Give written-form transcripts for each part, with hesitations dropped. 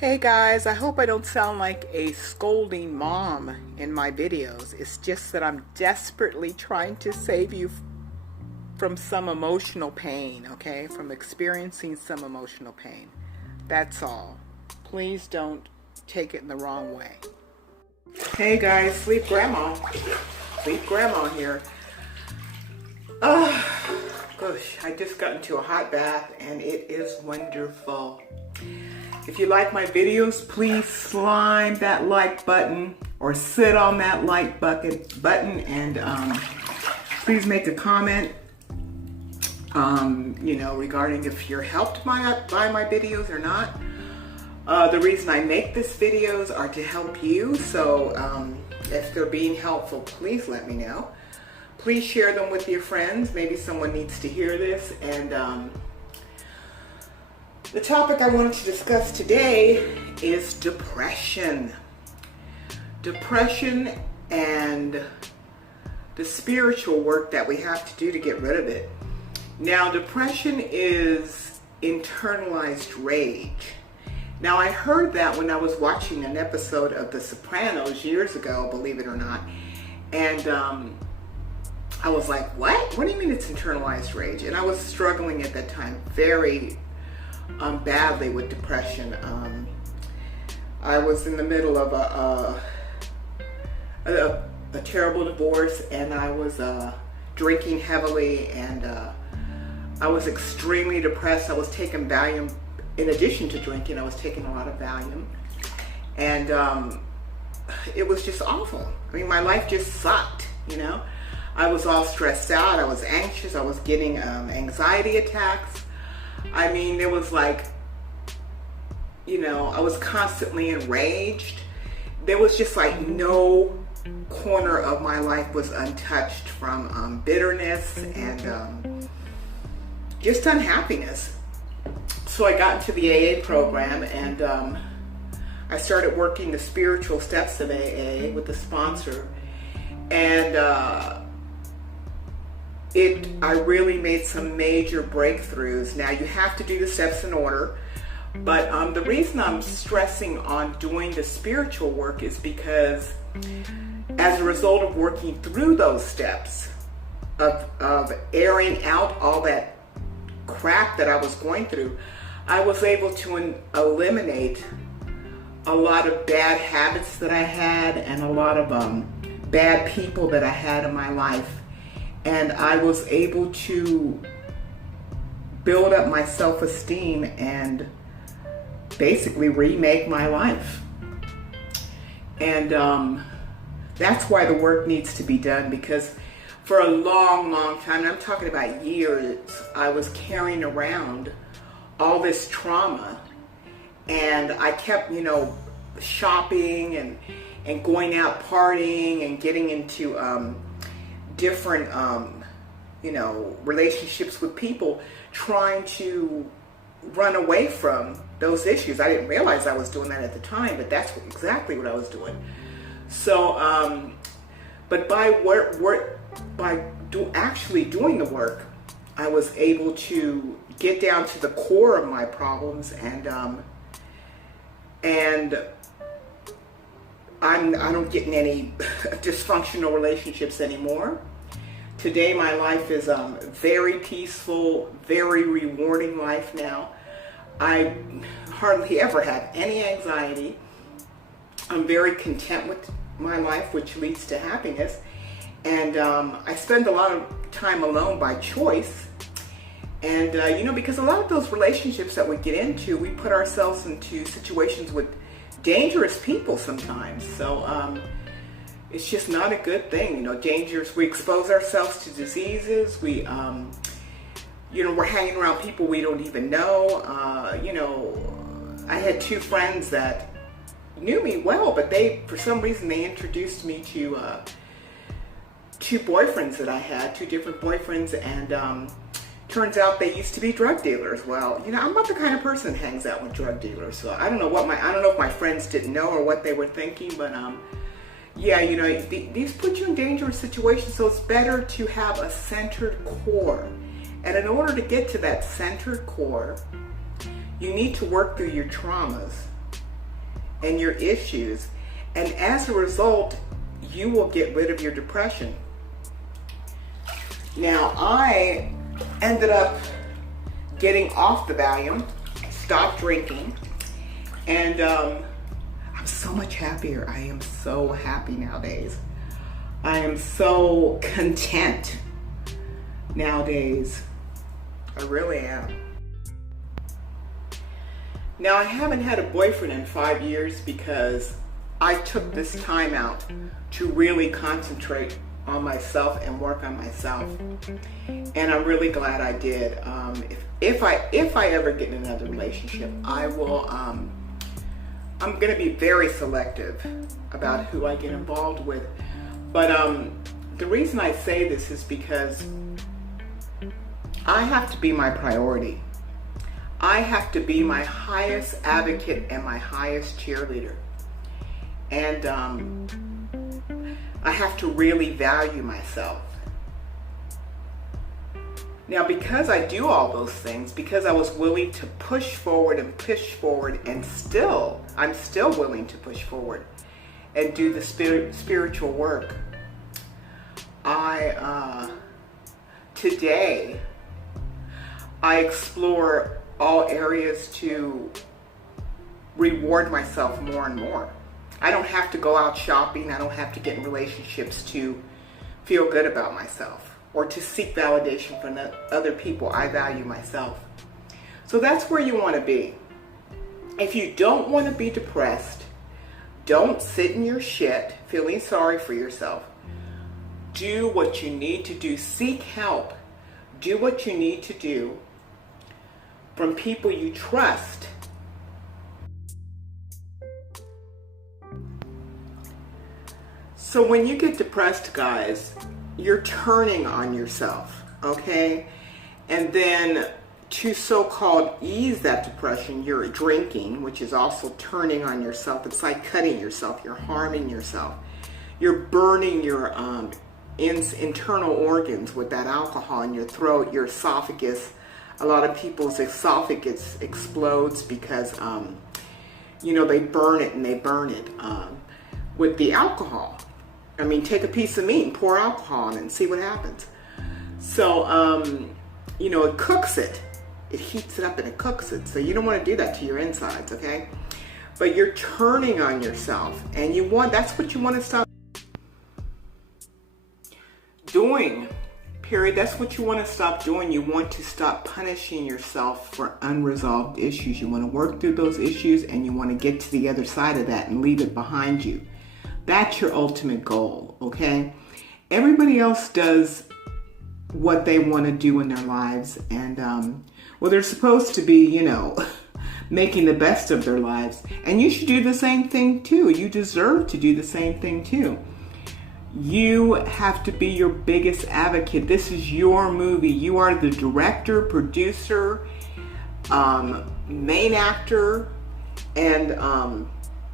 Hey guys, I hope I don't sound like a scolding mom in my videos. It's just that I'm desperately trying to save you from some emotional pain, okay? From experiencing some emotional pain. That's all. Please don't take it in the wrong way. Hey guys, Sleep Grandma. Sleep Grandma here. Gosh, I just got into a hot bath and it is wonderful. If you like my videos, please slime that like button or sit on that like button and please make a comment, regarding if you're helped by my videos or not. The reason I make these videos are to help you, so if they're being helpful, please let me know. Please share them with your friends. Maybe someone needs to hear this. And the topic I wanted to discuss today is depression. Depression and the spiritual work that we have to do to get rid of it. Now, depression is internalized rage. Now, I heard that when I was watching an episode of The Sopranos years ago, believe it or not. And I was like, what? What do you mean it's internalized rage? And I was struggling at that time very badly with depression. I was in the middle of a terrible divorce, and I was drinking heavily, and I was extremely depressed. I was taking Valium. In addition to drinking, I was taking a lot of Valium, and it was just awful. I mean, my life just sucked, you know. I was all stressed out. I was anxious. I was getting anxiety attacks. I mean, there was like, I was constantly enraged. There was just like no corner of my life was untouched from bitterness and just unhappiness. So I got into the AA program, and I started working the spiritual steps of AA with the sponsor. And I really made some major breakthroughs. Now, you have to do the steps in order, but the reason I'm stressing on doing the spiritual work is because as a result of working through those steps, of airing out all that crap that I was going through, I was able to eliminate a lot of bad habits that I had and a lot of bad people that I had in my life. And I was able to build up my self-esteem and basically remake my life. And that's why the work needs to be done, because for a long, long time, and I'm talking about years, I was carrying around all this trauma, and I kept, shopping and going out partying and getting into different, relationships with people, trying to run away from those issues. I didn't realize I was doing that at the time, but that's exactly what I was doing. So, but by actually doing the work, I was able to get down to the core of my problems, and I don't get in any dysfunctional relationships anymore. Today, my life is very peaceful, very rewarding life now. I hardly ever have any anxiety. I'm very content with my life, which leads to happiness. And I spend a lot of time alone by choice. And, because a lot of those relationships that we get into, we put ourselves into situations with dangerous people sometimes. So it's just not a good thing, dangerous. We expose ourselves to diseases. We, we're hanging around people we don't even know. I had two friends that knew me well, but for some reason, they introduced me to two boyfriends that I had, two different boyfriends, and turns out they used to be drug dealers. Well, I'm not the kind of person that hangs out with drug dealers, so I don't know if my friends didn't know or what they were thinking, but these put you in dangerous situations, so it's better to have a centered core. And in order to get to that centered core, you need to work through your traumas. and your issues. And as a result, you will get rid of your depression. Now, I ended up getting off the Valium, stopped drinking, and I'm so much happier. I am so happy nowadays. I am so content nowadays. I really am. Now, I haven't had a boyfriend in 5 years because I took this time out to really concentrate on myself and work on myself. And I'm really glad I did. If I ever get in another relationship, I will, I'm going to be very selective about who I get involved with. But the reason I say this is because I have to be my priority. I have to be my highest advocate and my highest cheerleader. And I have to really value myself. Now, because I do all those things, because I was willing to push forward, and I'm still willing to push forward and do the spiritual work. Today, I explore all areas to reward myself more and more. I don't have to go out shopping. I don't have to get in relationships to feel good about myself or to seek validation from other people. I value myself. So that's where you want to be. If you don't want to be depressed, don't sit in your shit feeling sorry for yourself. Do what you need to do. Seek help. Do what you need to do from people you trust. So when you get depressed, guys, you're turning on yourself, okay? And then to so-called ease that depression, you're drinking, which is also turning on yourself. It's like cutting yourself. You're harming yourself. You're burning your internal organs with that alcohol in your throat, your esophagus. A lot of people's esophagus explodes because, they burn it with the alcohol. I mean, take a piece of meat and pour alcohol in it and see what happens. So, it cooks it. It heats it up and it cooks it. So you don't want to do that to your insides, okay? But you're turning on yourself, and that's what you want to stop doing, period. That's what you want to stop doing. You want to stop punishing yourself for unresolved issues. You want to work through those issues, and you want to get to the other side of that and leave it behind you. That's your ultimate goal, okay? Everybody else does what they want to do in their lives, and they're supposed to be, making the best of their lives, and you should do the same thing too. You deserve to do the same thing too. You have to be your biggest advocate. This is your movie. You are the director, producer, main actor, and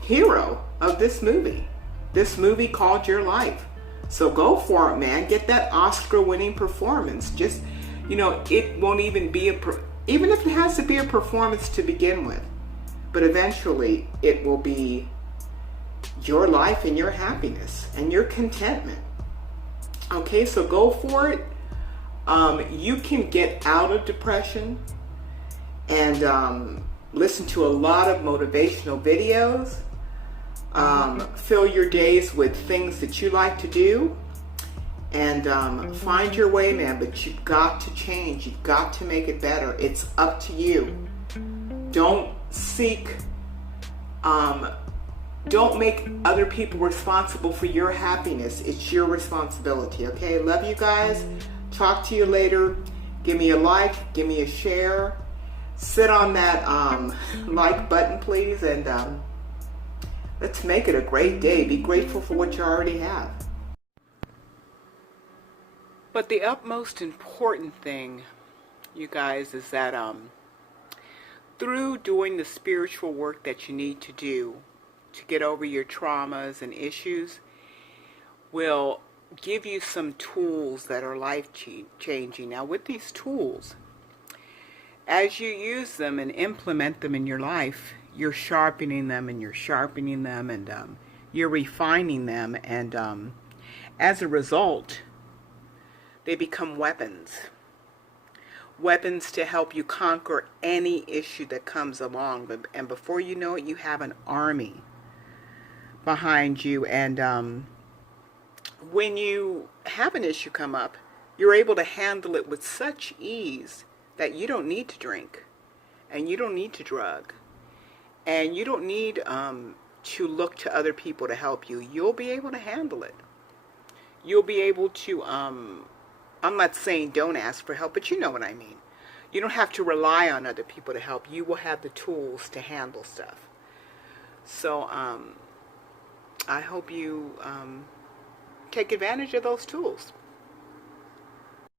hero of this movie. This movie called your life. So go for it, man. Get that Oscar-winning performance. Just, it won't even be even if it has to be a performance to begin with. But eventually, it will be your life and your happiness and your contentment. Okay, so go for it. You can get out of depression and listen to a lot of motivational videos. Fill your days with things that you like to do, and find your way, man. But you've got to change. You've got to make it better. It's up to you. Don't make other people responsible for your happiness. It's your responsibility, okay? Love you guys. Talk to you later. Give me a like. Give me a share. Sit on that like button, please, and let's make it a great day. Be grateful for what you already have. But the utmost important thing, you guys, is that through doing the spiritual work that you need to do to get over your traumas and issues, will give you some tools that are life-changing. Now, with these tools, as you use them and implement them in your life, you're sharpening them and you're sharpening them and you're refining them. And as a result, they become weapons. Weapons to help you conquer any issue that comes along. And before you know it, you have an army behind you. And when you have an issue come up, you're able to handle it with such ease that you don't need to drink, and you don't need to drug, and you don't need to look to other people to help you. You'll be able to handle it. You'll be able to, I'm not saying don't ask for help, but you know what I mean. You don't have to rely on other people to help. You will have the tools to handle stuff. So I hope you take advantage of those tools.